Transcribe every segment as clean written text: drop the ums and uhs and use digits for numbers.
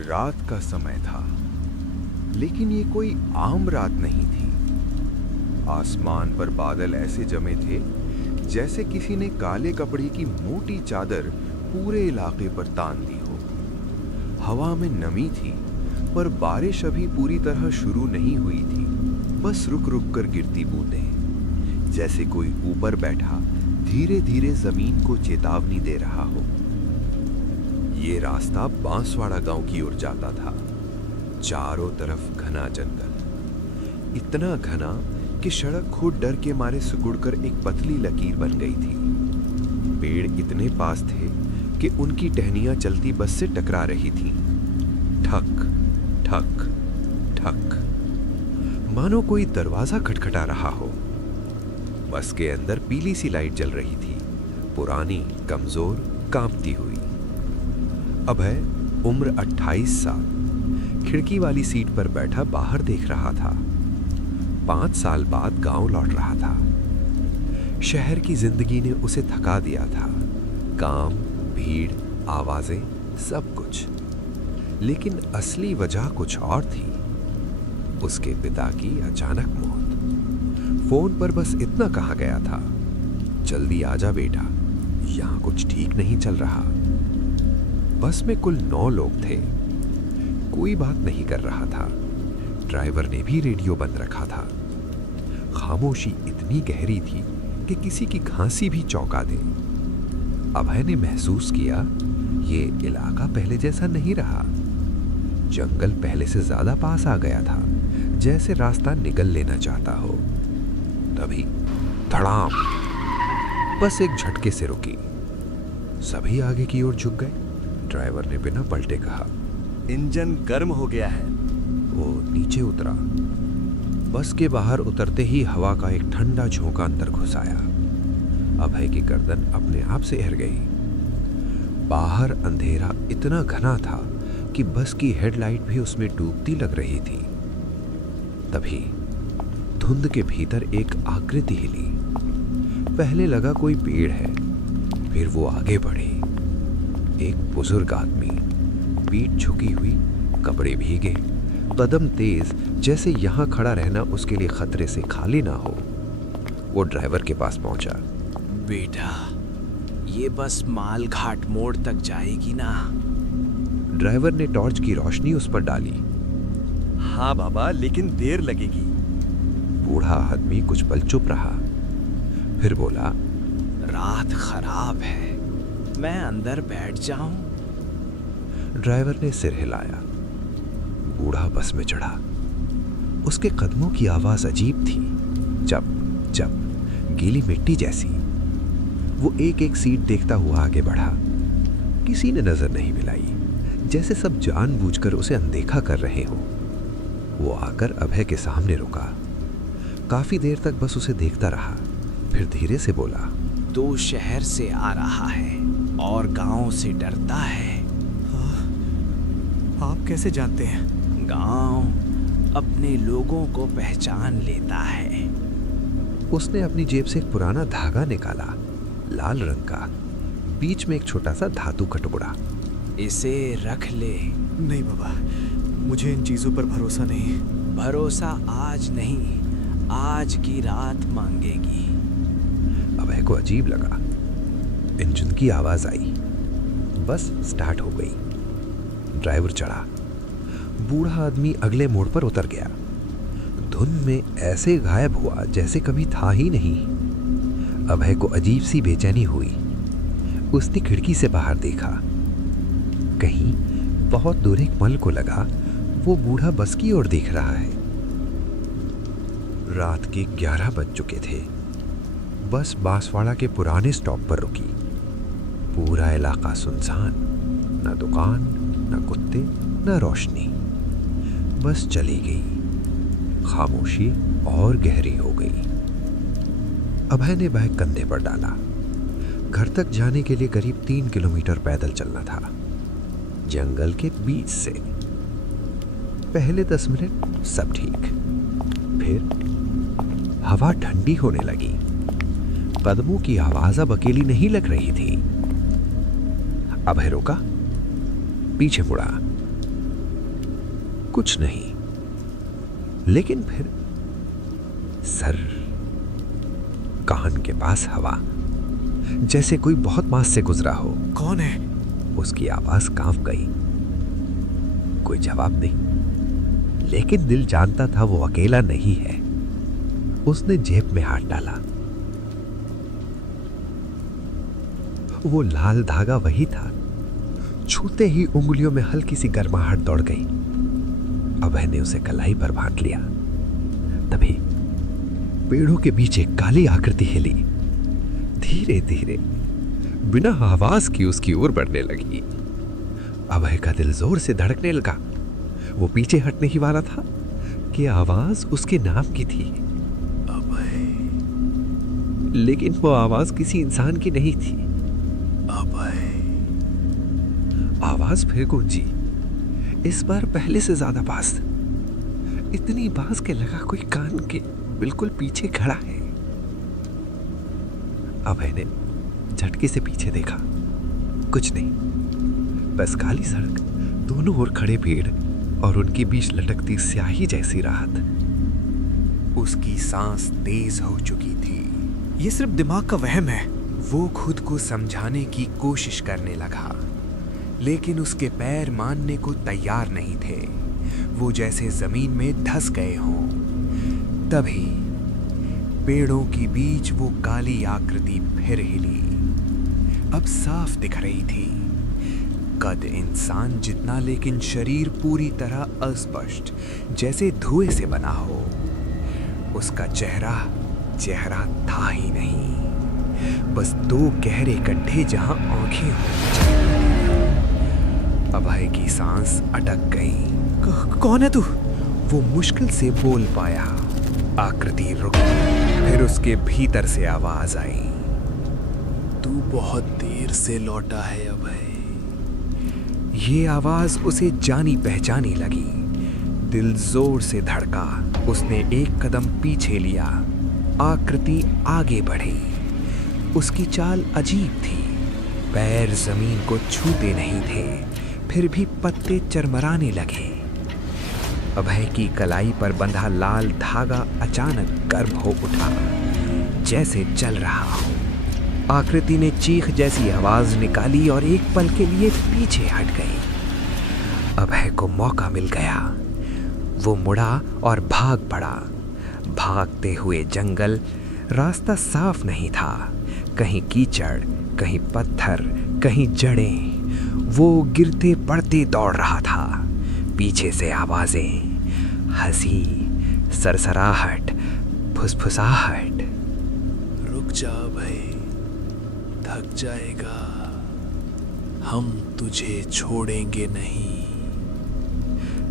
रात का समय था, लेकिन ये कोई आम रात नहीं थी। आसमान पर बादल ऐसे जमे थे जैसे किसी ने काले कपड़े की मोटी चादर पूरे इलाके पर तान दी हो। हवा में नमी थी, पर बारिश अभी पूरी तरह शुरू नहीं हुई थी। बस रुक रुक कर गिरती बूंदें, जैसे कोई ऊपर बैठा धीरे धीरे जमीन को चेतावनी दे रहा हो। ये रास्ता बांसवाड़ा गांव की ओर जाता था। चारों तरफ घना जंगल, इतना घना कि सड़क खुद डर के मारे सिकुड़कर एक पतली लकीर बन गई थी। पेड़ इतने पास थे कि उनकी टहनियां चलती बस से टकरा रही थीं। ठक ठक ठक, मानो कोई दरवाजा खटखटा रहा हो। बस के अंदर पीली सी लाइट जल रही थी, पुरानी, कमजोर, कांपती हुई। अभय, उम्र 28 साल, खिड़की वाली सीट पर बैठा बाहर देख रहा था। 5 साल बाद गांव लौट रहा था। शहर की जिंदगी ने उसे थका दिया था। काम, भीड़, आवाजें, सब कुछ। लेकिन असली वजह कुछ और थी। उसके पिता की अचानक मौत। फोन पर बस इतना कहा गया था, जल्दी आजा बेटा, यहां कुछ ठीक नहीं चल रहा। बस में कुल 9 लोग थे। कोई बात नहीं कर रहा था। ड्राइवर ने भी रेडियो बंद रखा था। खामोशी इतनी गहरी थी कि किसी की खांसी भी चौंका दे। अभय ने महसूस किया, ये इलाका पहले जैसा नहीं रहा। जंगल पहले से ज्यादा पास आ गया था, जैसे रास्ता निगल लेना चाहता हो। तभी धड़ाम, बस एक झटके से रुकी। सभी आगे की ओर झुक गए। ड्राइवर ने बिना पलटे कहा, इंजन गर्म हो गया है। वो नीचे उतरा। बस के बाहर उतरते ही हवा का एक ठंडा झोंका अंदर घुस आया। अभय की गर्दन अपने आप से हिल गई। बाहर अंधेरा इतना घना था कि बस की हेडलाइट भी उसमें डूबती लग रही थी। तभी धुंध के भीतर एक आकृति हिली। पहले लगा कोई पेड़ है, फिर वो आगे बढ़े। एक बुजुर्ग आदमी, पीठ झुकी हुई, कपड़े भीगे, कदम तेज, जैसे यहां खड़ा रहना उसके लिए खतरे से खाली ना हो। वो ड्राइवर के पास पहुंचा। बेटा, ये बस मालघाट मोड़ तक जाएगी ना? ड्राइवर ने टॉर्च की रोशनी उस पर डाली। हाँ बाबा, लेकिन देर लगेगी। बूढ़ा आदमी कुछ पल चुप रहा, फिर बोला, रात खराब है, मैं अंदर बैठ जाऊं? ड्राइवर ने सिर हिलाया। बूढ़ा बस में चढ़ा। उसके कदमों की आवाज अजीब थी, जब जब गीली मिट्टी जैसी। वो एक एक सीट देखता हुआ आगे बढ़ा। किसी ने नजर नहीं मिलाई, जैसे सब जानबूझकर उसे अनदेखा कर रहे हो। वो आकर अभय के सामने रुका। काफी देर तक बस उसे देखता रहा, फिर धीरे से बोला, तू शहर से आ रहा है और गांव से डरता है। आप कैसे जानते हैं? गांव अपने लोगों को पहचान लेता है। उसने अपनी जेब से एक पुराना धागा निकाला, लाल रंग का, बीच में एक छोटा सा धातु का टुकड़ा। इसे रख ले। नहीं बाबा, मुझे इन चीजों पर भरोसा नहीं। भरोसा आज नहीं, आज की रात मांगेगी। अभय को अजीब लगा। इंजन की आवाज आई। बस स्टार्ट हो गई। ड्राइवर चढ़ा। बूढ़ा आदमी अगले मोड़ पर उतर गया। धुंध में ऐसे गायब हुआ जैसे कभी था ही नहीं। अभय को अजीब सी बेचैनी हुई। उसने खिड़की से बाहर देखा। कहीं बहुत दूर एक मल को लगा वो बूढ़ा बस की ओर देख रहा है। रात के 11 बज चुके थे। बस बांसवाड़ा के पुराने स्टॉप पर रुकी। पूरा इलाका सुनसान, न दुकान, न कुत्ते, न रोशनी। बस चली गई। खामोशी और गहरी हो गई। अभय ने बैग कंधे पर डाला। घर तक जाने के लिए करीब 3 किलोमीटर पैदल चलना था, जंगल के बीच से। पहले 10 मिनट सब ठीक, फिर हवा ठंडी होने लगी। कदमों की आवाज अब अकेली नहीं लग रही थी। अभय रुका, पीछे मुड़ा। कुछ नहीं, लेकिन फिर सर, कान के पास हवा, जैसे कोई बहुत पास से गुजरा हो। कौन है? उसकी आवाज कांप गई। कोई जवाब नहीं, लेकिन दिल जानता था वो अकेला नहीं है। उसने जेब में हाथ डाला। वो लाल धागा वही था। छूते ही उंगलियों में हल्की सी गर्माहट दौड़ गई। अभय ने उसे कलाई पर बांध लिया। तभी पेड़ों के बीच एक काली आकृति हिली। धीरे धीरे बिना आवाज की उसकी ओर बढ़ने लगी। अभय का दिल जोर से धड़कने लगा। वो पीछे हटने ही वाला था कि आवाज उसके नाम की थी, अभय। लेकिन वो आवाज किसी इंसान की नहीं थी। अभय। आवाज फिर गूंजी, इस बार पहले से ज्यादा पास। इतनी बास के लगा कोई कान के बिल्कुल पीछे खड़ा है। अभय ने झटके से पीछे देखा। कुछ नहीं, बस काली सड़क, दोनों ओर खड़े पेड़ और उनके बीच लटकती स्याही जैसी रात। उसकी सांस तेज हो चुकी थी। ये सिर्फ दिमाग का वहम है। वो खुद को समझाने की कोशिश करने लगा, लेकिन उसके पैर मानने को तैयार नहीं थे। वो जैसे जमीन में धंस गए हों। तभी पेड़ों के बीच वो काली आकृति फिर हिली। अब साफ दिख रही थी। कद इंसान जितना, लेकिन शरीर पूरी तरह अस्पष्ट, जैसे धुएं से बना हो। उसका चेहरा था ही नहीं, बस दो गहरे गड्ढे जहां आंखें होनी चाहिए। अभय की सांस अटक गई। कौन है तू? वो मुश्किल से बोल पाया। आकृति रुकी, फिर उसके भीतर से आवाज आई, तू बहुत देर से लौटा है अभय। ये आवाज उसे जानी पहचानी लगी। दिल जोर से धड़का। उसने एक कदम पीछे लिया। आकृति आगे बढ़ी। उसकी चाल अजीब थी। पैर जमीन को छूते नहीं थे, फिर भी पत्ते चरमराने लगे। अभय की कलाई पर बंधा लाल धागा अचानक गर्म हो उठा, जैसे जल रहा हो। आकृति ने चीख जैसी आवाज निकाली और एक पल के लिए पीछे हट गई। अभय को मौका मिल गया। वो मुड़ा और भाग पड़ा। भागते हुए जंगल, रास्ता साफ नहीं था। कहीं कीचड़, कहीं पत्थर, कहीं जड़ें। वो गिरते पड़ते दौड़ रहा था। पीछे से आवाजें, हंसी, सरसराहट, फुसफुसाहट। रुक जा भाई, थक जाएगा, हम तुझे छोड़ेंगे नहीं।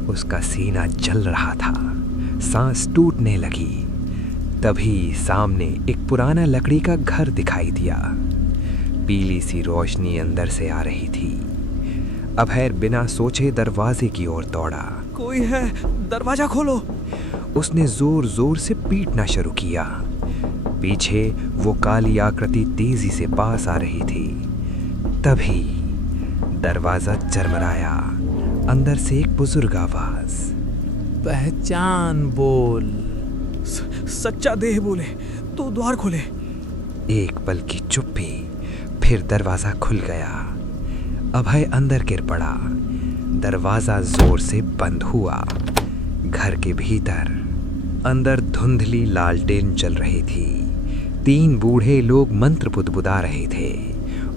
उसका सीना जल रहा था, सांस टूटने लगी। तभी सामने एक पुराना लकड़ी का घर दिखाई दिया। पीली सी रोशनी अंदर से आ रही थी। अभय बिना सोचे दरवाजे की ओर दौड़ा। कोई है, दरवाजा खोलो। उसने जोर जोर से पीटना शुरू किया। पीछे वो काली आकृति तेजी से पास आ रही थी। तभी दरवाजा चरमराया। अंदर से एक बुजुर्ग आवाज, पहचान बोल। सच्चा देह बोले तो द्वार खोले। एक पल की चुप्पी, फिर दरवाजा खुल गया। अभय अंदर गिर पड़ा। दरवाजा जोर से बंद हुआ। घर के भीतर अंदर धुंधली लालटेन जल रही थी। 3 बूढ़े लोग मंत्र बुदबुदा रहे थे।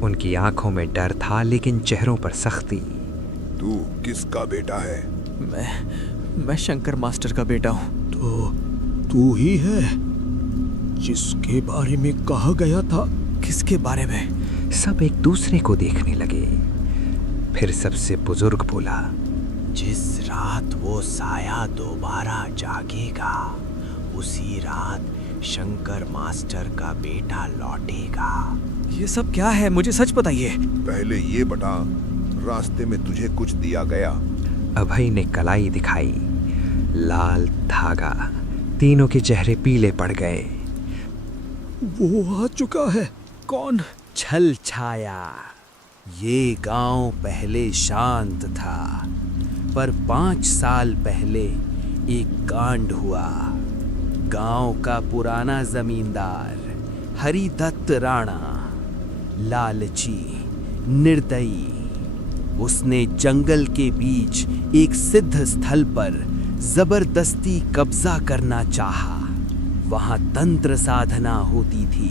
उनकी आंखों में डर था, लेकिन चेहरों पर सख्ती। तू किसका बेटा है? मैं शंकर मास्टर का बेटा हूँ। तो तू ही है जिसके बारे में कहा गया था? किसके बारे में? सब एक दूसरे को देखने लगे। फिर सबसे बुजुर्ग बोला, जिस रात वो साया दोबारा जागेगा, उसी रात शंकर मास्टर का बेटा लौटेगा। ये सब क्या है, मुझे सच बताइए। पहले ये बता, रास्ते में तुझे कुछ दिया गया? अभय ने कलाई दिखाई। लाल धागा। तीनों के चेहरे पीले पड़ गए। वो आ चुका है। कौन? छल छाया। ये गांव पहले शांत था, पर 5 साल पहले एक कांड हुआ। गांव का पुराना जमींदार हरिदत्त राणा, लालची, निर्दयी, उसने जंगल के बीच एक सिद्ध स्थल पर जबरदस्ती कब्जा करना चाहा। वहां तंत्र साधना होती थी।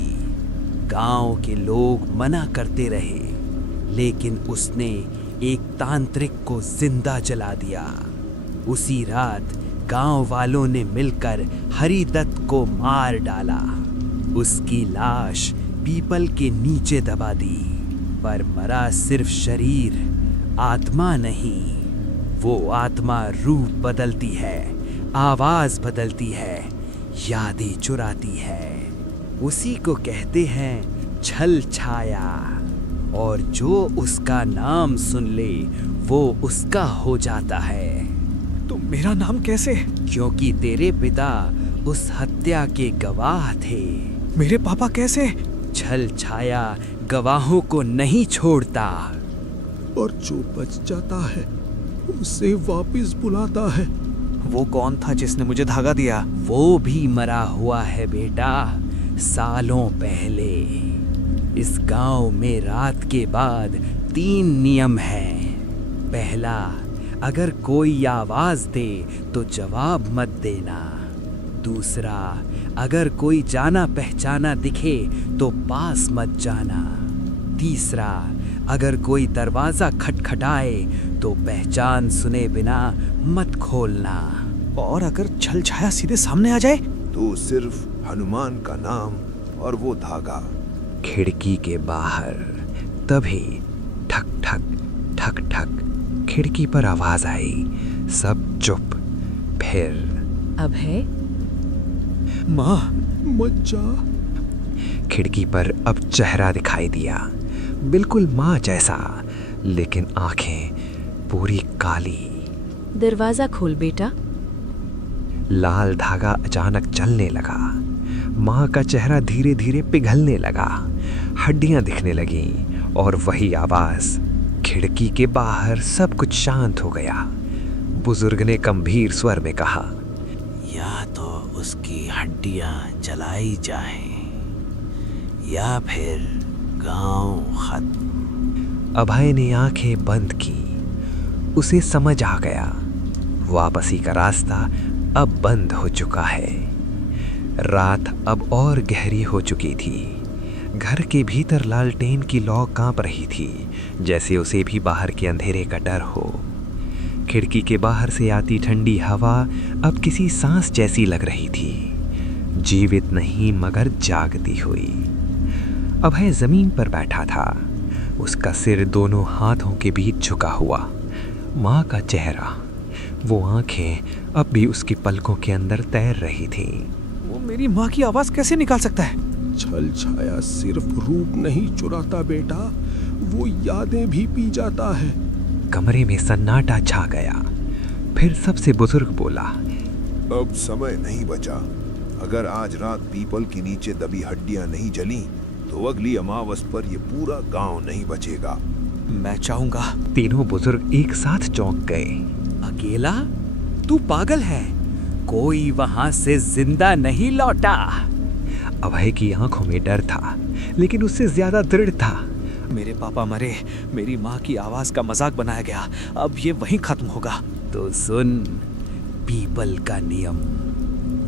गांव के लोग मना करते रहे, लेकिन उसने एक तांत्रिक को जिंदा जला दिया। उसी रात गांव वालों ने मिलकर हरिदत्त को मार डाला। उसकी लाश पीपल के नीचे दबा दी। पर मरा सिर्फ शरीर, आत्मा नहीं। वो आत्मा रूप बदलती है, आवाज बदलती है, यादें चुराती है। उसी को कहते हैं छल छाया, और जो उसका नाम सुन ले वो उसका हो जाता है। तो मेरा नाम कैसे? क्योंकि तेरे पिता उस हत्या के गवाह थे। मेरे पापा कैसे? छल छाया गवाहों को नहीं छोड़ता। और जो बच जाता है उसे वापस बुलाता है। वो कौन था जिसने मुझे धागा दिया? वो भी मरा हुआ है बेटा, सालों पहले। इस गांव में रात के बाद 3 नियम हैं। पहला, अगर कोई आवाज दे तो जवाब मत देना। दूसरा, अगर कोई जाना पहचाना दिखे तो पास मत जाना। तीसरा, अगर कोई दरवाजा खटखटाए तो पहचान सुने बिना मत खोलना। और अगर छल छाया सीधे सामने आ जाए? तो सिर्फ हनुमान का नाम और वो धागा। खिड़की के बाहर तभी ठक ठक ठक ठक खिड़की पर आवाज आई। सब चुप। फिर अभय, माँ मत जा। खिड़की पर अब चेहरा दिखाई दिया, बिल्कुल माँ जैसा, लेकिन आंखें पूरी काली। दरवाजा खोल बेटा। लाल धागा अचानक चलने लगा। माँ का चेहरा धीरे धीरे पिघलने लगा, हड्डियां दिखने लगीं और वही आवाज। खिड़की के बाहर सब कुछ शांत हो गया। बुजुर्ग ने गंभीर स्वर में कहा, या तो उसकी हड्डियां जलाई जाएं, या फिर गांव खत्म। अभय ने आंखें बंद की। उसे समझ आ गया, वापसी का रास्ता अब बंद हो चुका है। रात अब और गहरी हो चुकी थी। घर के भीतर लालटेन की लौ कांप रही थी, जैसे उसे भी बाहर के अंधेरे का डर हो। खिड़की के बाहर से आती ठंडी हवा अब किसी सांस जैसी लग रही थी, जीवित नहीं मगर जागती हुई। अभय जमीन पर बैठा था, उसका सिर दोनों हाथों के बीच झुका हुआ। माँ का चेहरा, वो आंखें अब भी उसकी पलकों के अंदर तैर रही थी। वो मेरी माँ की आवाज कैसे निकाल सकता है? छल छाया सिर्फ रूप नहीं चुराता बेटा, वो यादें भी पी जाता है। कमरे में सन्नाटा छा गया। फिर सबसे बुजुर्ग बोला, अब समय नहीं बचा। अगर आज रात पीपल के नीचे दबी हड्डियां नहीं जली तो अगली अमावस पर ये पूरा गांव नहीं बचेगा। मैं चाहूंगा। तीनों बुजुर्ग एक साथ चौंक गए। अकेला? तू पागल है, कोई वहां से जिंदा नहीं लौटा। अभय की आंखों में डर था, लेकिन उससे ज्यादा दृढ़ था। मेरे पापा मरे, मेरी माँ की आवाज का मजाक बनाया गया, अब ये वहीं खत्म होगा। तो सुन, पीपल का नियम।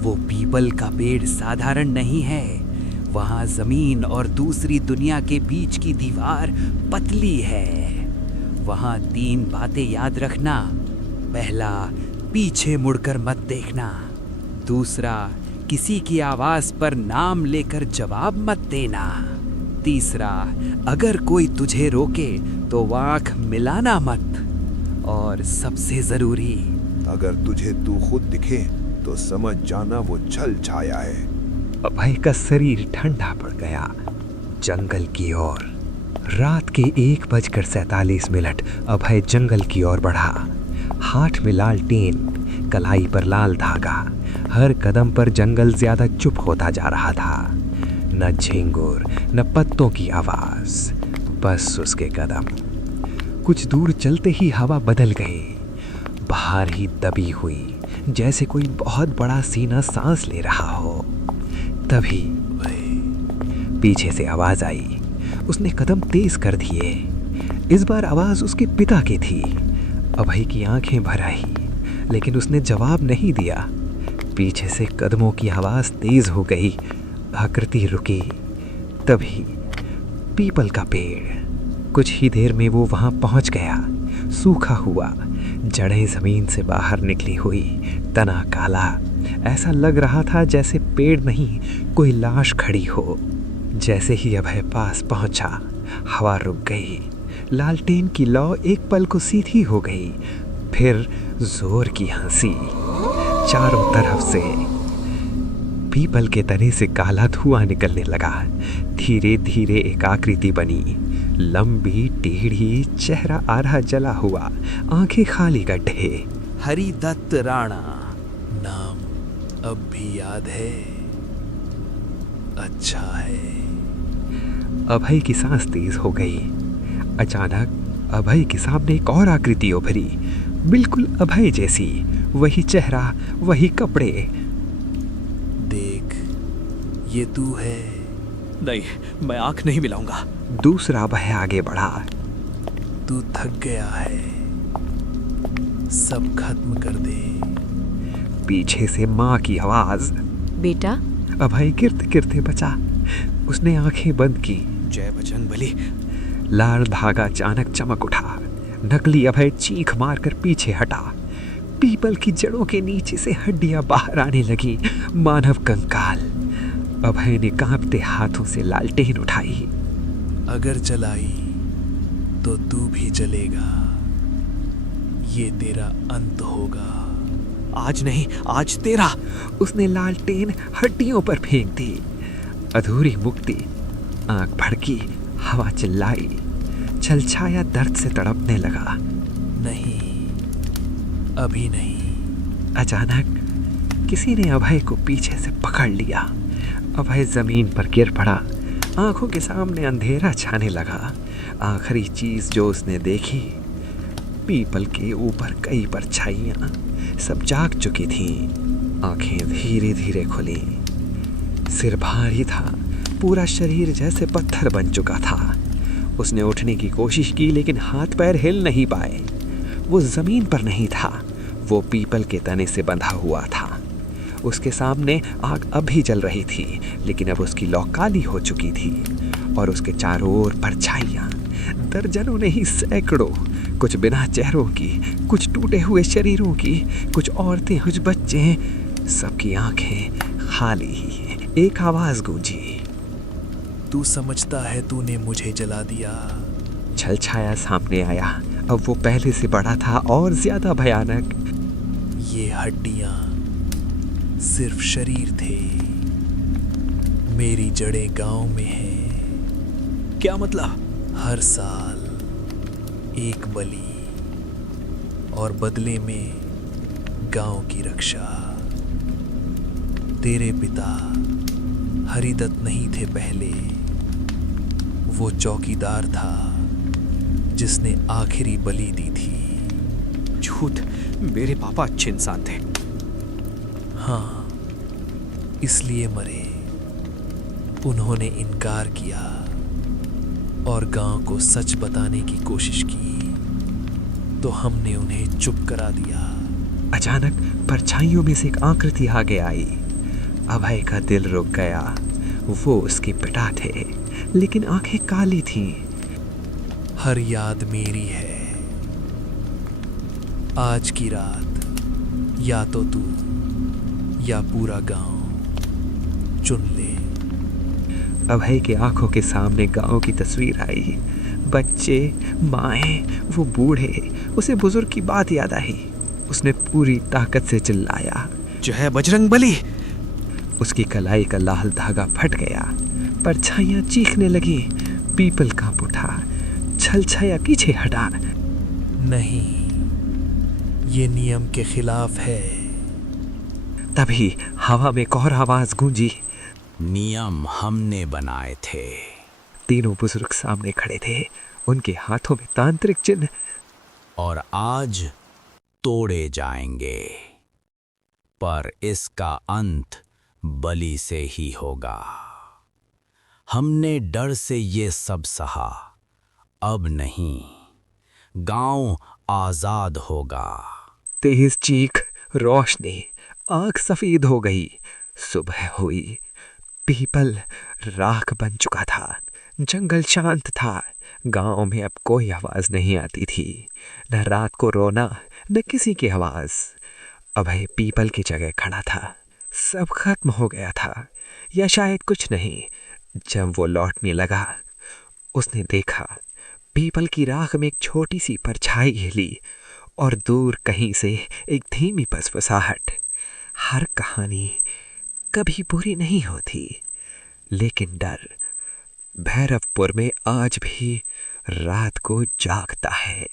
वो पीपल का पेड़ साधारण नहीं है। वहां जमीन और दूसरी दुनिया के बीच की दीवार पतली है। वहां 3 बातें याद रखना। पहला, पीछे मुड़कर मत देखना। दूसरा, किसी की आवाज पर नाम लेकर जवाब मत देना। तीसरा, अगर कोई तुझे रोके तो आंख मिलाना मत। और सबसे जरूरी, अगर तुझे तू खुद दिखे तो समझ जाना वो छल छाया है। अभय का शरीर ठंडा पड़ गया। जंगल की ओर। रात के 1:47 अभय जंगल की ओर बढ़ा। हाथ में लालटेन, कलाई पर लाल धागा। हर कदम पर जंगल ज्यादा चुप होता जा रहा था। न झिंगुर, न पत्तों की आवाज, बस उसके कदम। कुछ दूर चलते ही हवा बदल गई। बाहर ही दबी हुई, जैसे कोई बहुत बड़ा सीना सांस ले रहा हो। तभी पीछे से आवाज आई। उसने कदम तेज कर दिए। इस बार आवाज उसके पिता की थी। अभय की आंखें भर आई, लेकिन उसने जवाब नहीं दिया। पीछे से कदमों की आवाज तेज हो गई। आकृति रुकी। तभी पीपल का पेड़, कुछ ही देर में वो वहां पहुंच गया। सूखा हुआ, जड़ें जमीन से बाहर निकली हुई, तना काला। ऐसा लग रहा था जैसे पेड़ नहीं, कोई लाश खड़ी हो। जैसे ही अभय पास पहुंचा, हवा रुक गई। लालटेन की लौ एक पल को सीधी हो गई। फिर जोर की हंसी। चारों तरफ से पीपल के तने से काला धुआं निकलने लगा। धीरे धीरे एक आकृति बनी, लंबी टेढ़ी, चेहरा आधा जला हुआ, आंखें खाली गड्ढे। हरिदत्त राणा नाम अब भी याद है? अच्छा है। अभय की सांस तेज हो गई। अचानक अभय के सामने एक और आकृति उभरी, बिल्कुल अभय जैसी। वही चेहरा, वही कपड़े। देख, ये तू है। नहीं, मैं आंख नहीं मिलाऊंगा। दूसरा अभय आगे बढ़ा। तू थक गया है, सब खत्म कर दे। पीछे से माँ की आवाज। बेटा, अभय गिरते गिरते बचा। उसने आंखें बंद की। जय बजरंगबली। लाल धागा अचानक चमक उठा। नकली अभय चीख मारकर पीछे हटा। पीपल की जड़ों के नीचे से हड्डियां बाहर आने लगी, मानव कंकाल। अभय ने कांपते हाथों से लालटेन उठाई। अगर जलाई तो तू भी जलेगा। ये तेरा अंत होगा। आज नहीं, आज तेरा। उसने लालटेन हड्डियों पर फेंक दी। अधूरी मुक्ति। आंख भड़की, हवा चिल्लाई। छलछाया दर्द से तड़पने लगा। नहीं, अभी नहीं। अचानक किसी ने अभय को पीछे से पकड़ लिया। अभय जमीन पर गिर पड़ा। आंखों के सामने अंधेरा छाने लगा। आखिरी चीज जो उसने देखी, पीपल के ऊपर कई परछाइयां, सब जाग चुकी थीं। आंखें धीरे धीरे खुली। सिर भारी था, पूरा शरीर जैसे पत्थर बन चुका था। उसने उठने की कोशिश की, लेकिन हाथ पैर हिल नहीं पाए। वो जमीन पर नहीं था, वो पीपल के तने से बंधा हुआ था। उसके सामने आग अभी जल रही थी, लेकिन अब उसकी लौ काली हो चुकी थी और उसके चारों ओर परछाइयां, दर्जनों नहीं सैकड़ों, कुछ बिना चेहरों की, कुछ टूटे हुए शरीरों की, कुछ औरतें, कुछ बच्चे, सबकी आंखें खाली। एक आवाज गूंजी। तू समझता है तूने मुझे जला दिया? छलछाया सामने आया। अब वो पहले से बड़ा था और ज्यादा भयानक। ये हड्डियां सिर्फ शरीर थे। मेरी जड़ें गांव में हैं। क्या मतलब? हर साल एक बलि और बदले में गांव की रक्षा। तेरे पिता हरिदत्त नहीं थे पहले, वो चौकीदार था जिसने आखिरी बलि दी थी। झूठ, मेरे पापा अच्छे इंसान थे। हाँ, इसलिए मरे। उन्होंने इनकार किया और गांव को सच बताने की कोशिश की, तो हमने उन्हें चुप करा दिया। अचानक परछाइयों में से एक आकृति आगे आई। अभय का दिल रुक गया। वो उसके पिता थे, लेकिन आंखें काली थीं। हर याद मेरी है। आज की रात या तो तू या पूरा गांव चुन ले। अभय के आंखों के सामने गांव की तस्वीर आई। बच्चे, माएं, वो बूढ़े। उसे बुजुर्ग की बात याद आई। उसने पूरी ताकत से चिल्लाया, जय बजरंगबली। उसकी कलाई का लाल धागा फट गया। परछाइयां चीखने लगी। पीपल कांप उठा। छलछाया पीछे हटा। नहीं, ये नियम के खिलाफ है। तभी हवा में एक और आवाज गूंजी। नियम हमने बनाए थे। तीनों बुजुर्ग सामने खड़े थे, उनके हाथों में तांत्रिक चिन्ह। और आज तोड़े जाएंगे, पर इसका अंत बलि से ही होगा। हमने डर से ये सब सहा, अब नहीं, गांव आजाद होगा। तेज चीख, रोशनी, आंख सफेद हो गई। सुबह हुई। पीपल राख बन चुका था। जंगल शांत था। गांव में अब कोई आवाज नहीं आती थी, न रात को रोना, न किसी की आवाज। अभय पीपल की जगह खड़ा था। सब खत्म हो गया था, या शायद कुछ नहीं। जब वो लौटने लगा, उसने देखा पीपल की राख में एक छोटी सी परछाई हिली और दूर कहीं से एक धीमी फुसफुसाहट। हर कहानी कभी पूरी नहीं होती, लेकिन डर भैरवपुर में आज भी रात को जागता है।